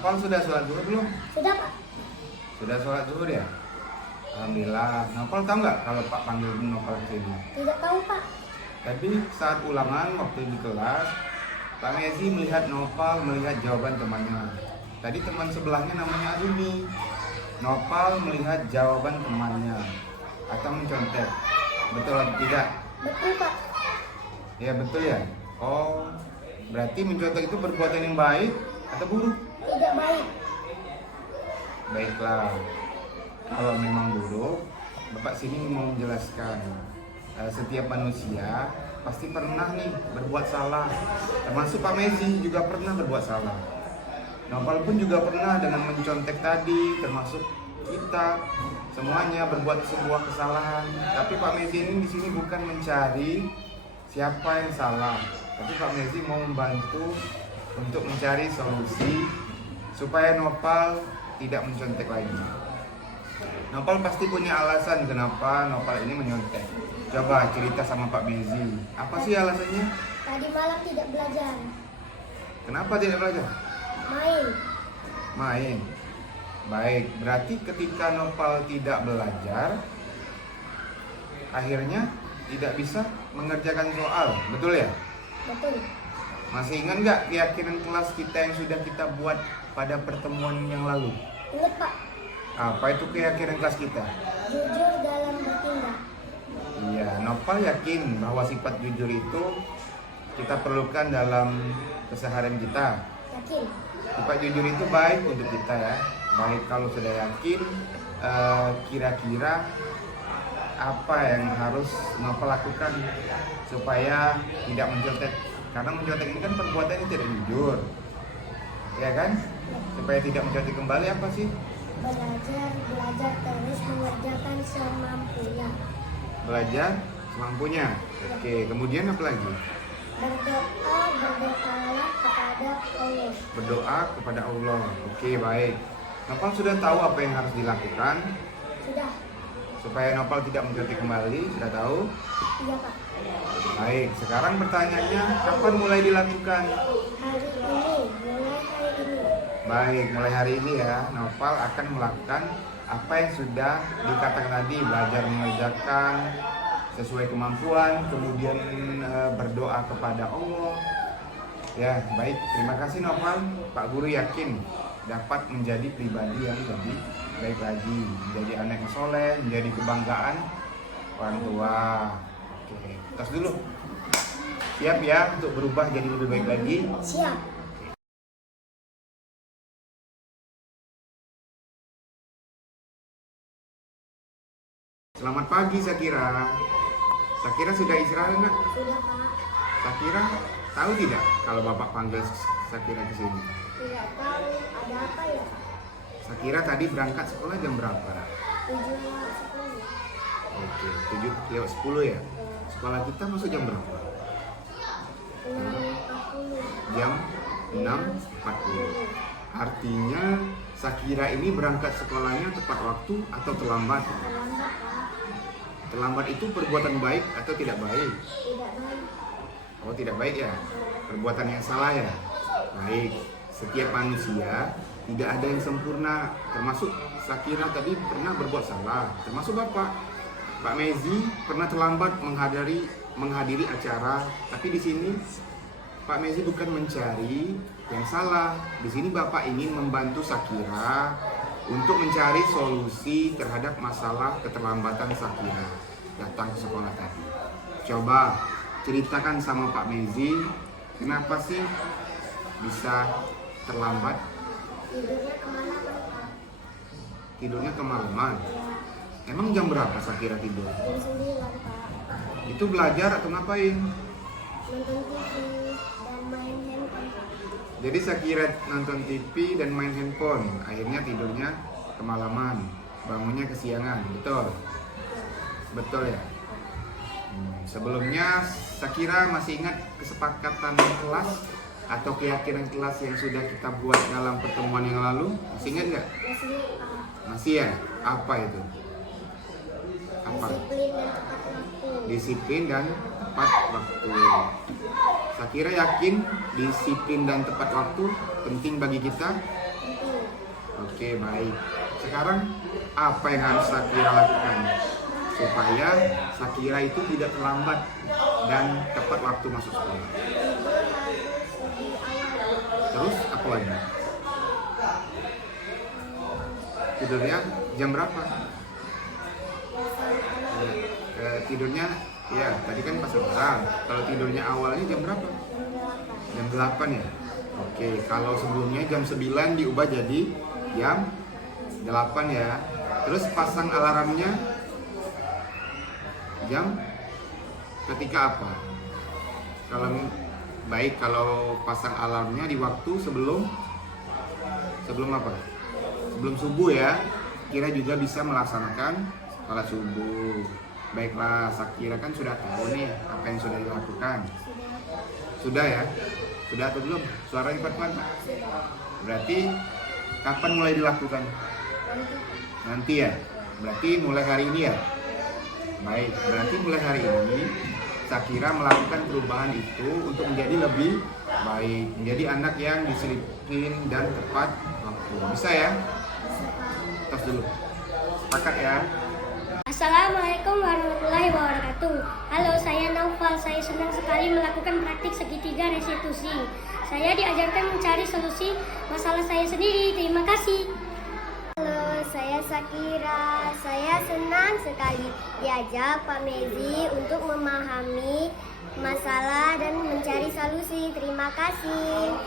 Nopal sudah sholat zuhur belum? Sudah, Pak. Sudah sholat zuhur ya? Alhamdulillah. Nopal tahu nggak kalau Pak panggil Nopal ke sini? Tidak tahu, Pak. Tadi saat ulangan waktu di kelas, Pak Mezi melihat Nopal melihat jawaban temannya. Tadi teman sebelahnya namanya Azumi. Nopal melihat jawaban temannya atau mencontek. Betul atau tidak? Betul, Pak. Ya betul ya. Oh, berarti mencontek itu perbuatan yang baik atau buruk? Tidak baik. Baiklah. Kalau memang buruk, Bapak sini mau menjelaskan. Setiap manusia pasti pernah nih berbuat salah. Termasuk Pak Mezi juga pernah berbuat salah. Nopal pun juga pernah dengan mencontek tadi, termasuk kita semuanya berbuat sebuah kesalahan. Tapi Pak Mezi ini di sini bukan mencari siapa yang salah, tapi Pak Mezi mau membantu untuk mencari solusi supaya Nopal tidak mencontek lagi. Nopal pasti punya alasan kenapa Nopal ini menyontek. Coba cerita sama Pak Mezi. Apa sih alasannya? Tadi malam tidak belajar. Kenapa tidak belajar? Main. Main. Baik, berarti ketika Nopal tidak belajar, akhirnya tidak bisa mengerjakan soal, betul ya? Betul. Masih ingat nggak keyakinan kelas kita yang sudah kita buat pada pertemuan yang lalu? Ingat, Pak. Apa itu keyakinan kelas kita? Jujur dalam bertindak. Iya, Nopal yakin bahwa sifat jujur itu kita perlukan dalam keseharian kita. Yakin. Sifat jujur itu baik untuk kita ya. Baik kalau sudah yakin, kira-kira apa yang harus Nopal lakukan supaya tidak mencontek? Karena mencontek ini kan perbuatan yang tidak jujur, ya kan? Supaya tidak mencontek kembali apa sih? Belajar terus mengerjakan semampunya. Belajar semampunya. Oke, kemudian apa lagi? Berdoalah kepada Allah. Berdoa kepada Allah. Oke, baik. Nopal sudah tahu apa yang harus dilakukan Sudah. supaya Nopal tidak mencontek kembali. Sudah tahu? Iya, Pak. Baik, sekarang pertanyaannya kapan mulai dilakukan? Hari ini. Baik, mulai hari ini ya, Nopal akan melakukan apa yang sudah dikatakan tadi, belajar mengerjakan sesuai kemampuan, kemudian berdoa kepada Allah. Ya, baik, terima kasih Nopal. Pak Guru yakin dapat menjadi pribadi yang lebih baik lagi, menjadi anak yang soleh, menjadi kebanggaan orang tua. Oke, tos dulu. Siap ya untuk berubah jadi lebih baik lagi? Siap. Selamat pagi Sakira. Sakira sudah istirahat enggak? Sudah, Pak. Sakira tahu tidak kalau Bapak panggil Sakira ke sini? Tidak tahu ada apa ya, Pak? Sakira tadi berangkat sekolah jam berapa? 7.10. Oke, 7:10 ya. Sekolah kita masuk jam berapa? 6.40. Jam 6.40. Artinya Sakira ini berangkat sekolahnya tepat waktu atau terlambat? Terlambat, Pak. Terlambat itu perbuatan baik atau tidak baik? Tidak baik. Oh, tidak baik ya? Perbuatan yang salah ya? Baik, setiap manusia tidak ada yang sempurna, termasuk Sakira tadi pernah berbuat salah, termasuk Bapak. Pak Mezi pernah terlambat menghadiri acara, tapi di sini Pak Mezi bukan mencari yang salah. Di sini Bapak ingin membantu Sakira untuk mencari solusi terhadap masalah keterlambatan Sakira datang ke sekolah tadi. Coba ceritakan sama Pak Mezi, kenapa sih bisa terlambat? Tidurnya kemana, Pak? Tidurnya kemalaman. Ya, Emang jam berapa Sakira tidur? jam 9, Pak. Itu belajar atau ngapain? Nonton TV dan main handphone, Pak. Jadi Sakira nonton TV dan main handphone, akhirnya tidurnya kemalaman, bangunnya kesiangan, betul? Betul ya? Sebelumnya Sakira masih ingat kesepakatan kelas atau keyakinan kelas yang sudah kita buat dalam pertemuan yang lalu? Masih ingat nggak? Masih, Pak. Masih ya? Apa itu? Apa? Disiplin dan tepat waktu. Disiplin dan tepat waktu. Sakira yakin disiplin dan tepat waktu penting bagi kita? Penting. Oke, baik. Sekarang apa yang harus Sakira lakukan supaya Sakira itu tidak terlambat dan tepat waktu masuk sekolah? Tidur harus lebih awal. Terus apa lagi? Tidurnya jam berapa? Tidurnya ya tadi kan pas petang. Kalau tidurnya awalnya jam berapa? Jam 8 ya. Oke, kalau sebelumnya jam 9 diubah jadi jam 8 ya. Terus pasang alarmnya jam ketika apa? Kalau pasang alarmnya di waktu sebelum apa? Sebelum subuh ya. Kira juga bisa melaksanakan sholat subuh. Baiklah, Sakira kan sudah tahu nih apa yang sudah dilakukan. Sudah ya? Sudah atau belum? Suaranya kuat-kuat Pak? Berarti kapan mulai dilakukan? Nanti ya? Berarti mulai hari ini ya? Baik, berarti mulai hari ini Sakira melakukan perubahan itu untuk menjadi lebih baik, menjadi anak yang disiplin dan tepat waktu. Bisa ya? Tos dulu. Sepakat ya? Assalamualaikum warahmatullahi wabarakatuh. Halo, saya Naufal. Saya senang sekali melakukan praktik segitiga restitusi. Saya diajarkan mencari solusi masalah saya sendiri. Terima kasih. Halo, saya Sakira. Saya senang sekali diajak Pak Mezi untuk memahami masalah dan mencari solusi. Terima kasih.